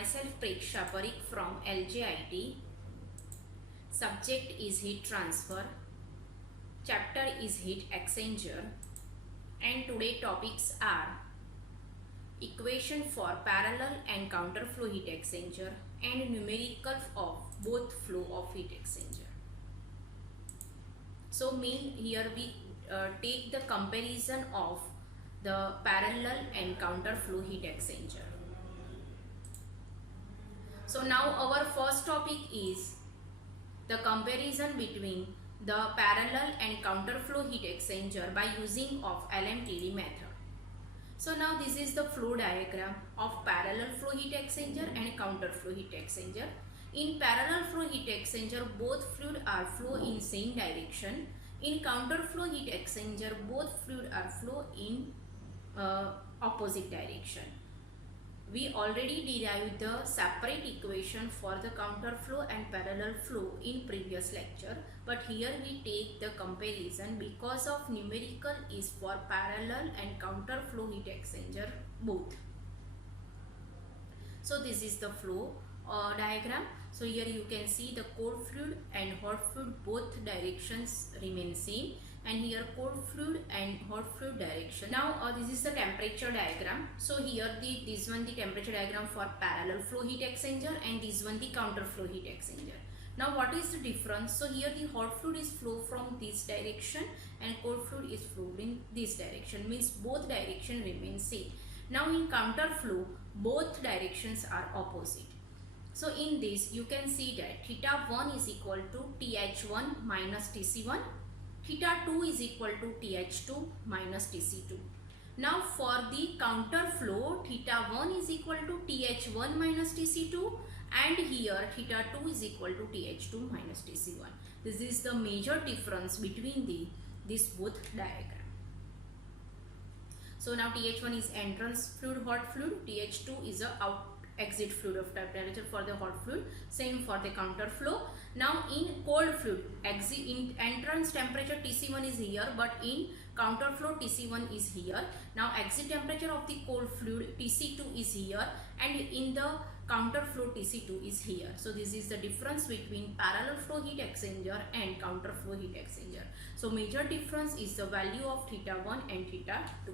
Myself Preksha Parikh from LJIT. Subject is heat transfer. Chapter is heat exchanger. And today topics are equation for parallel and counter flow heat exchanger and numerical of both flow of heat exchanger. So here we take the comparison of the parallel and counter flow heat exchanger. So now our first topic is the comparison between the parallel and counter flow heat exchanger by using of LMTD method. So now this is the flow diagram of parallel flow heat exchanger and counter flow heat exchanger. In parallel flow heat exchanger, both fluid are flow in same direction. In counter flow heat exchanger, both fluid are flow in opposite direction. We already derived the separate equation for the counter flow and parallel flow in previous lecture, but here we take the comparison because of numerical is for parallel and counter flow heat exchanger both. So this is the flow diagram. So here you can see the cold fluid and hot fluid both directions remain same, and here cold fluid and hot fluid direction. Now this is the temperature diagram. So here this one the temperature diagram for parallel flow heat exchanger and this one the counter flow heat exchanger. Now what is the difference? So here the hot fluid is flow from this direction and cold fluid is flow in this direction, means both direction remain same. Now in counter flow both directions are opposite. So in this you can see that theta 1 is equal to TH1 minus TC1, theta 2 is equal to TH2 minus TC2. Now for the counter flow, theta 1 is equal to TH1 minus TC2, and here theta 2 is equal to TH2 minus TC1. This is the major difference between this both diagram. So now TH1 is entrance fluid hot fluid, TH2 is a exit fluid of temperature for the hot fluid, same for the counter flow. Now in cold fluid, in entrance temperature TC1 is here, but in counter flow TC1 is here. Now exit temperature of the cold fluid TC2 is here, and in the counter flow TC2 is here. So this is the difference between parallel flow heat exchanger and counter flow heat exchanger. So major difference is the value of theta 1 and theta 2.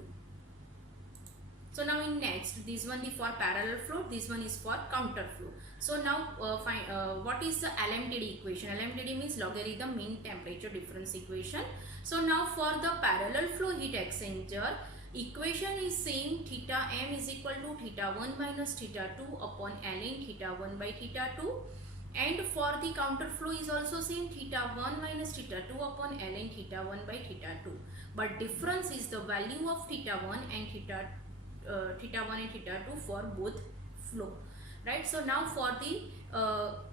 So now in next, this one is for parallel flow, this one is for counter flow. So now what is the LMTD equation? LMTD means logarithm mean temperature difference equation. So now for the parallel flow heat exchanger, equation is same, theta m is equal to theta 1 minus theta 2 upon ln theta 1 by theta 2. And for the counter flow is also same, theta 1 minus theta 2 upon ln theta 1 by theta 2. But difference is the value of theta 1 and theta 1 and theta 2 for both flow, right? So now for the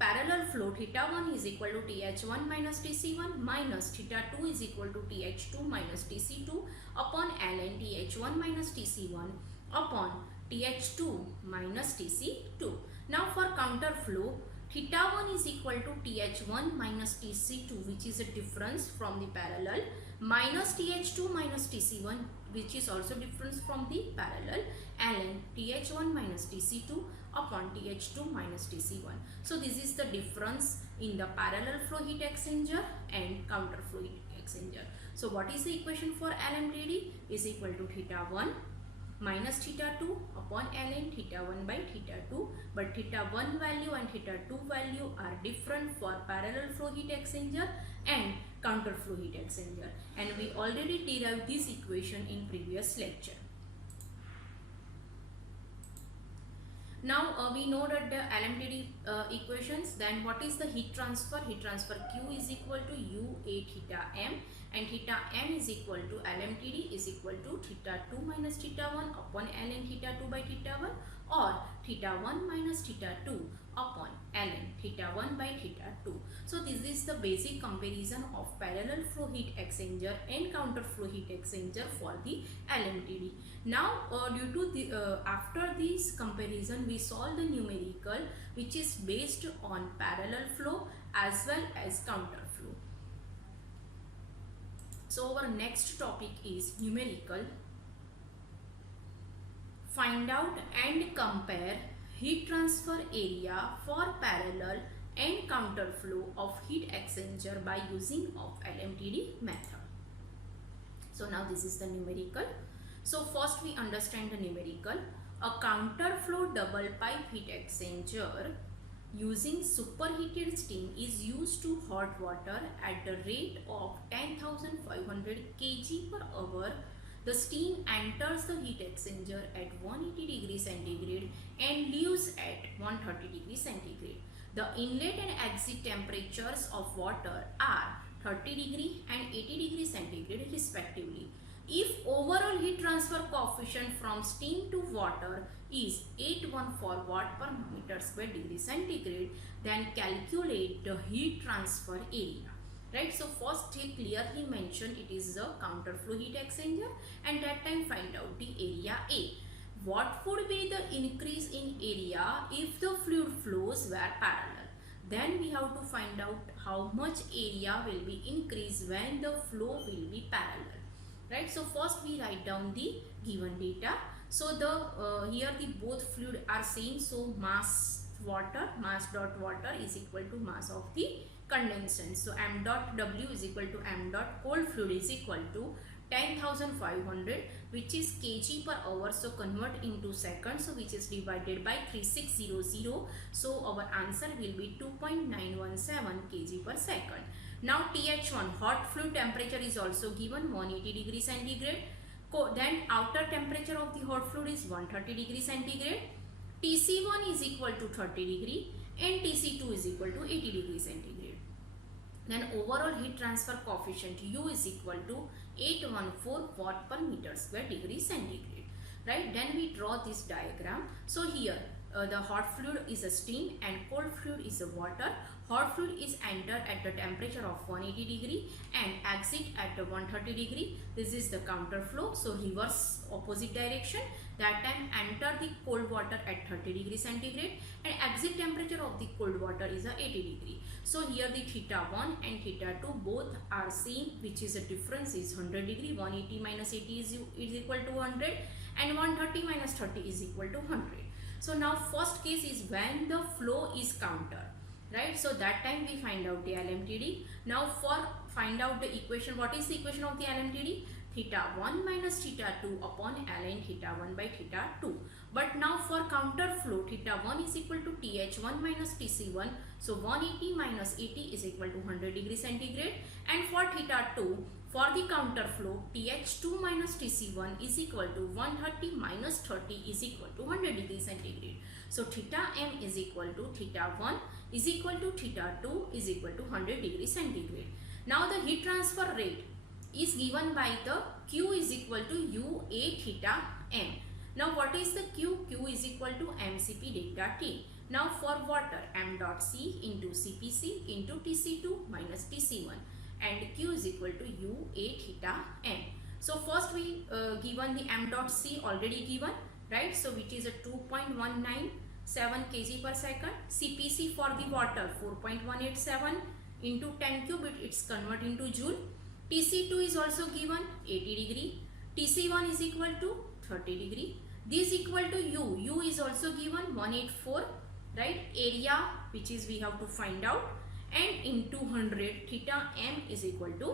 parallel flow, theta 1 is equal to TH1 minus TC1 minus theta 2 is equal to TH2 minus TC2 upon ln TH1 minus TC1 upon TH2 minus TC2. Now for counter flow, theta 1 is equal to TH1 minus TC2, which is a difference from the parallel, minus TH2 minus TC1, which is also difference from the parallel, ln TH1 minus TC2 upon TH2 minus TC1. So this is the difference in the parallel flow heat exchanger and counter flow heat exchanger. So what is the equation for LMTD? Is equal to theta 1 minus theta 2 upon ln theta 1 by theta 2, but theta 1 value and theta 2 value are different for parallel flow heat exchanger and counter flow heat exchanger, and we already derived this equation in previous lecture. Now we know that the LMTD equations, then what is the heat transfer? Heat transfer Q is equal to U A theta M, and theta M is equal to LMTD is equal to theta 2 minus theta 1 upon ln theta 2 by theta 1, or theta 1 minus theta 2 upon ln theta 1 by theta 2. So this is the basic comparison of parallel flow heat exchanger and counter flow heat exchanger for the LMTD. Now due to the after this comparison, we solve the numerical which is based on parallel flow as well as counter flow. So our next topic is numerical. Find out and compare heat transfer area for parallel and counter flow of heat exchanger by using of LMTD method. So now this is the numerical. So first we understand the numerical. A counter flow double pipe heat exchanger using superheated steam is used to hot water at the rate of 10,500 kg per hour. The steam enters the heat exchanger at 180 degrees centigrade and leaves at 130 degrees centigrade. The inlet and exit temperatures of water are 30 degree and 80 degree centigrade respectively. If overall heat transfer coefficient from steam to water is 814 watt per meter square degree centigrade, then calculate the heat transfer area. Right, so first he clearly mentioned it is a counter flow heat exchanger, and that time find out the area A. What would be the increase in area if the fluid flows were parallel? Then we have to find out how much area will be increased when the flow will be parallel. Right, so first we write down the given data. So the here the both fluid are same, so mass dot water is equal to mass of the condensate. So m dot w is equal to m dot cold fluid is equal to 10,500, which is kg per hour. So convert into seconds, so which is divided by 3600. So our answer will be 2.917 kg per second. Now TH1 hot fluid temperature is also given 180 degree centigrade. Then outer temperature of the hot fluid is 130 degree centigrade. TC1 is equal to 30 degree and TC2 is equal to 80 degree centigrade. Then overall heat transfer coefficient U is equal to 814 watt per meter square degree centigrade. Right, then we draw this diagram. So here the hot fluid is a steam and cold fluid is a water. Hot fluid is entered at the temperature of 180 degree and exit at the 130 degree. This is the counter flow, so reverse opposite direction. That time enter the cold water at 30 degree centigrade and exit temperature of the cold water is a 80 degree. So here the theta 1 and theta 2 both are same, which is a difference is 100 degree. 180 minus 80 is equal to 100 and 130 minus 30 is equal to 100. So now first case is when the flow is counter. Right, so that time we find out the LMTD. Now for find out the equation, what is the equation of the LMTD? Theta 1 minus theta 2 upon ln theta 1 by theta 2. But now for counter flow, theta 1 is equal to TH1 minus TC1. So 180 minus 80 is equal to 100 degree centigrade. And for theta 2, for the counter flow, TH2 minus TC1 is equal to 130 minus 30 is equal to 100 degree centigrade. So theta m is equal to theta 1 is equal to theta 2 is equal to 100 degree centigrade. Now the heat transfer rate is given by the Q is equal to UA theta m. Now what is the Q? Q is equal to mCp delta T. Now for water, m dot C into CPC into TC2 minus TC1 and Q is equal to UA theta m. So first we given the m dot C already given, right? So which is a 2.197 kg per second. CPC for the water 4.187 into 10 cube, it's convert into joule. TC2 is also given 80 degree. TC1 is equal to 30 degree. This equal to U. U is also given 184, right? Area which is we have to find out, and into 100, theta m is equal to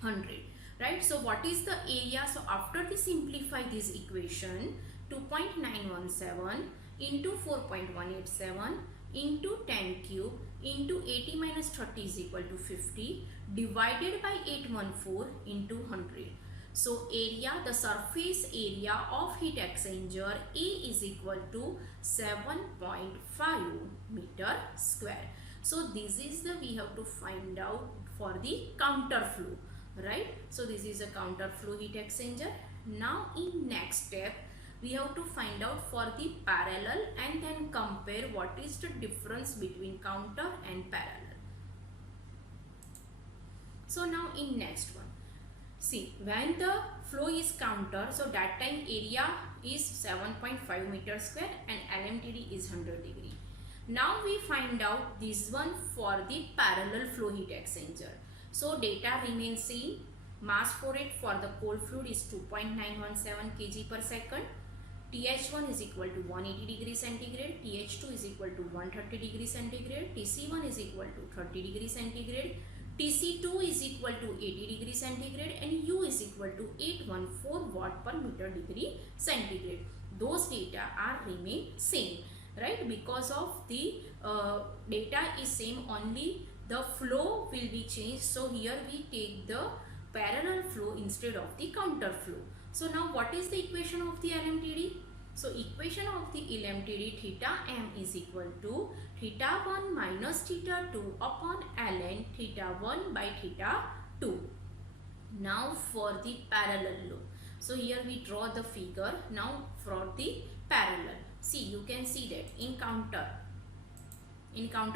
100, right? So what is the area? So after we simplify this equation, 2.917 into 4.187 into 10 cube into 80 minus 30 is equal to 50 divided by 814 into 100. So area, the surface area of heat exchanger A is equal to 7.5 meter square. So this is the we have to find out for the counter flow, right? So this is a counter flow heat exchanger. Now in next step we have to find out for the parallel and then compare what is the difference between counter and parallel. So now in next one, see when the flow is counter, so that time area is 7.5 meter square and LMTD is 100 degree. Now we find out this one for the parallel flow heat exchanger. So data remains same. Mass for it for the cold fluid is 2.917 kg per second. TH1 is equal to 180 degree centigrade, TH2 is equal to 130 degree centigrade, TC1 is equal to 30 degree centigrade, TC2 is equal to 80 degree centigrade, and U is equal to 814 watt per meter degree centigrade. Those data are remain same, right? Because of the data is same, only the flow will be changed. So here we take the parallel flow instead of the counter flow. So now what is the equation of the LMTD? So equation of the LMTD, theta m is equal to theta 1 minus theta 2 upon ln theta 1 by theta 2. Now for the parallel flow. So here we draw the figure. Now for the parallel. See, you can see that in counter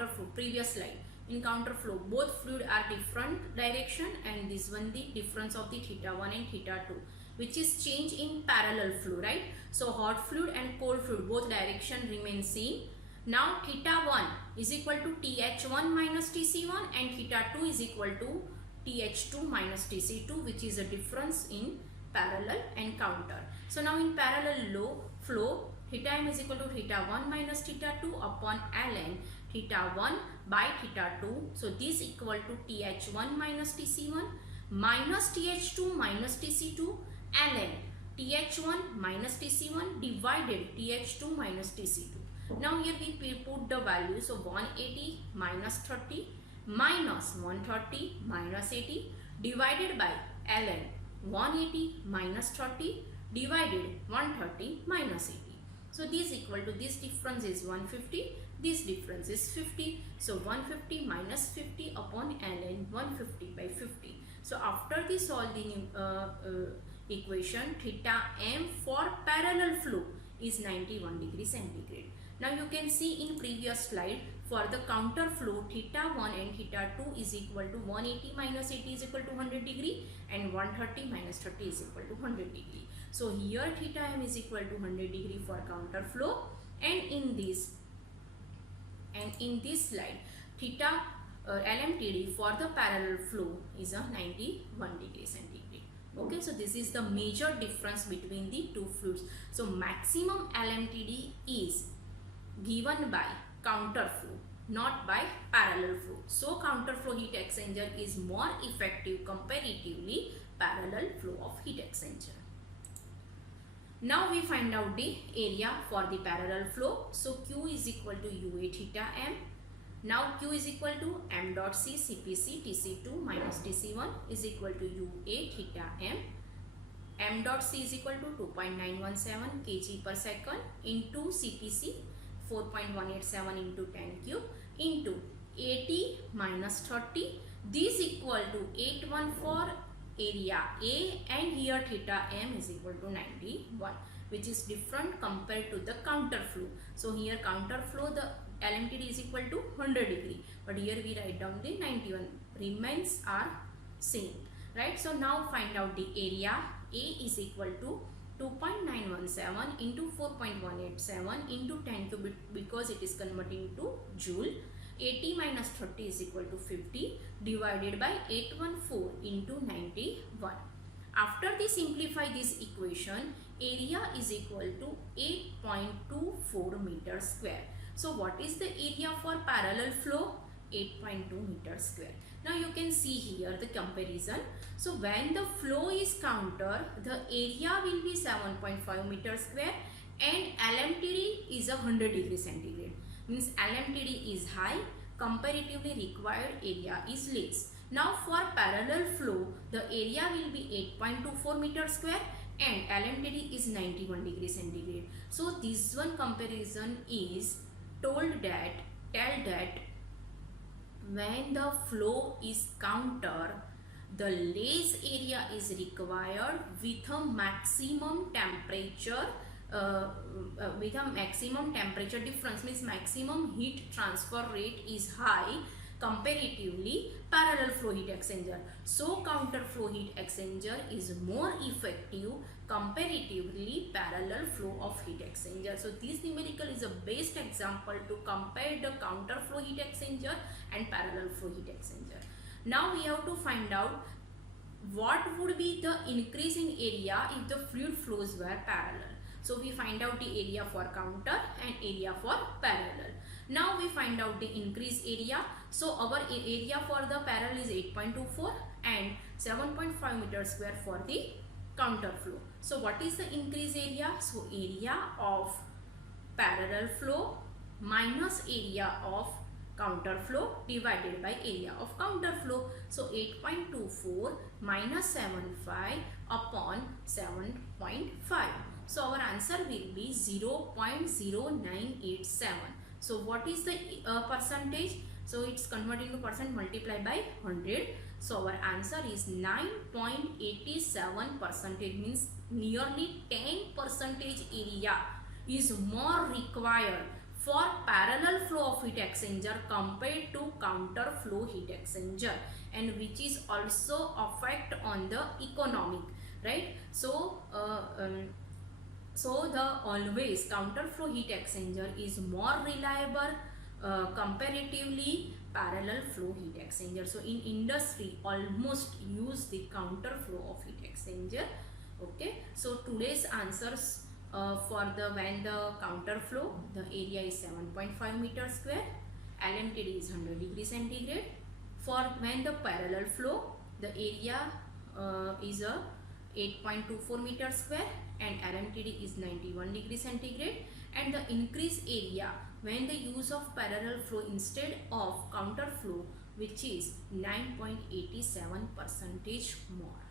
flow, previous slide, in counter flow both fluid are different direction, and this one the difference of the theta 1 and theta 2, which is change in parallel flow, right? So hot fluid and cold fluid both direction remain same. Now theta 1 is equal to TH1 minus TC1 and theta 2 is equal to TH2 minus TC2, which is a difference in parallel and counter. So now in parallel flow, theta m is equal to theta 1 minus theta 2 upon ln theta 1 by theta 2. So this equal to TH1 minus TC1 minus TH2 minus TC2 ln TH1 minus TC1 divided TH2 minus TC2. Now here we put the value. So 180 minus 30 minus 130 minus 80 divided by ln 180 minus 30 divided 130 minus 80. So this equal to, this difference is 150, this difference is 50. So 150 minus 50 upon ln 150 by 50. So after this solving equation, theta m for parallel flow is 91 degree centigrade. Now you can see in previous slide, for the counter flow, theta 1 and theta 2 is equal to 180 minus 80 is equal to 100 degree and 130 minus 30 is equal to 100 degree. So here theta m is equal to 100 degree for counter flow, and in this slide theta LMTD for the parallel flow is a 91 degree centigrade. Okay, so this is the major difference between the two fluids. So maximum LMTD is given by counter flow, not by parallel flow. So counter flow heat exchanger is more effective comparatively parallel flow of heat exchanger. Now we find out the area for the parallel flow. So Q is equal to UA theta m. Now Q is equal to m dot C CPC TC2 minus TC1 is equal to UA theta m. M dot C is equal to 2.917 kg per second into CPC 4.187 into 10 cube into 80 minus 30. This equal to 814 area A, and here theta m is equal to 91, which is different compared to the counter flow. So here counter flow the LMTD is equal to 100 degree, but here we write down the 91, remains are same, right? So now find out the area. A is equal to 2.917 into 4.187 into 10 cube because it is converting to joule. 80 minus 30 is equal to 50 divided by 814 into 91. After we simplify this equation, area is equal to 8.24 meters square. So what is the area for parallel flow? 8.2 meters square. Now you can see here the comparison. So when the flow is counter, the area will be 7.5 meters square and LMTD is 100 degree centigrade. Means LMTD is high, comparatively required area is less. Now for parallel flow, the area will be 8.24 meters square and LMTD is 91 degree centigrade. So this one comparison is tell that when the flow is counter, the less area is required with a maximum temperature difference, means maximum heat transfer rate is high comparatively parallel flow heat exchanger. So counter flow heat exchanger is more effective comparatively parallel flow of heat exchanger. So this numerical is a best example to compare the counter flow heat exchanger and parallel flow heat exchanger. Now we have to find out what would be the increase in area if the fluid flows were parallel. So we find out the area for counter and area for parallel. Now we find out the increase area. So our area for the parallel is 8.24 and 7.5 meter square for the counter flow. So what is the increase area? So area of parallel flow minus area of counter flow divided by area of counter flow. So 8.24 minus 75 upon 7.5. So our answer will be 0.0987. So what is the percentage? So it's converted to percent multiplied by 100. So our answer is 9.87 percentage, means nearly 10 percentage area is more required for parallel flow of heat exchanger compared to counter flow heat exchanger, and which is also affect on the economic, right? So the always counter flow heat exchanger is more reliable comparatively parallel flow heat exchanger. So in industry almost use the counter flow of heat exchanger. Okay, so today's answers for the when the counter flow, the area is 7.5 meter square, LMTD is 100 degree centigrade. For when the parallel flow, the area is a 8.24 meter square and LMTD is 91 degree centigrade. And the increased area when the use of parallel flow instead of counter flow, which is 9.87% more.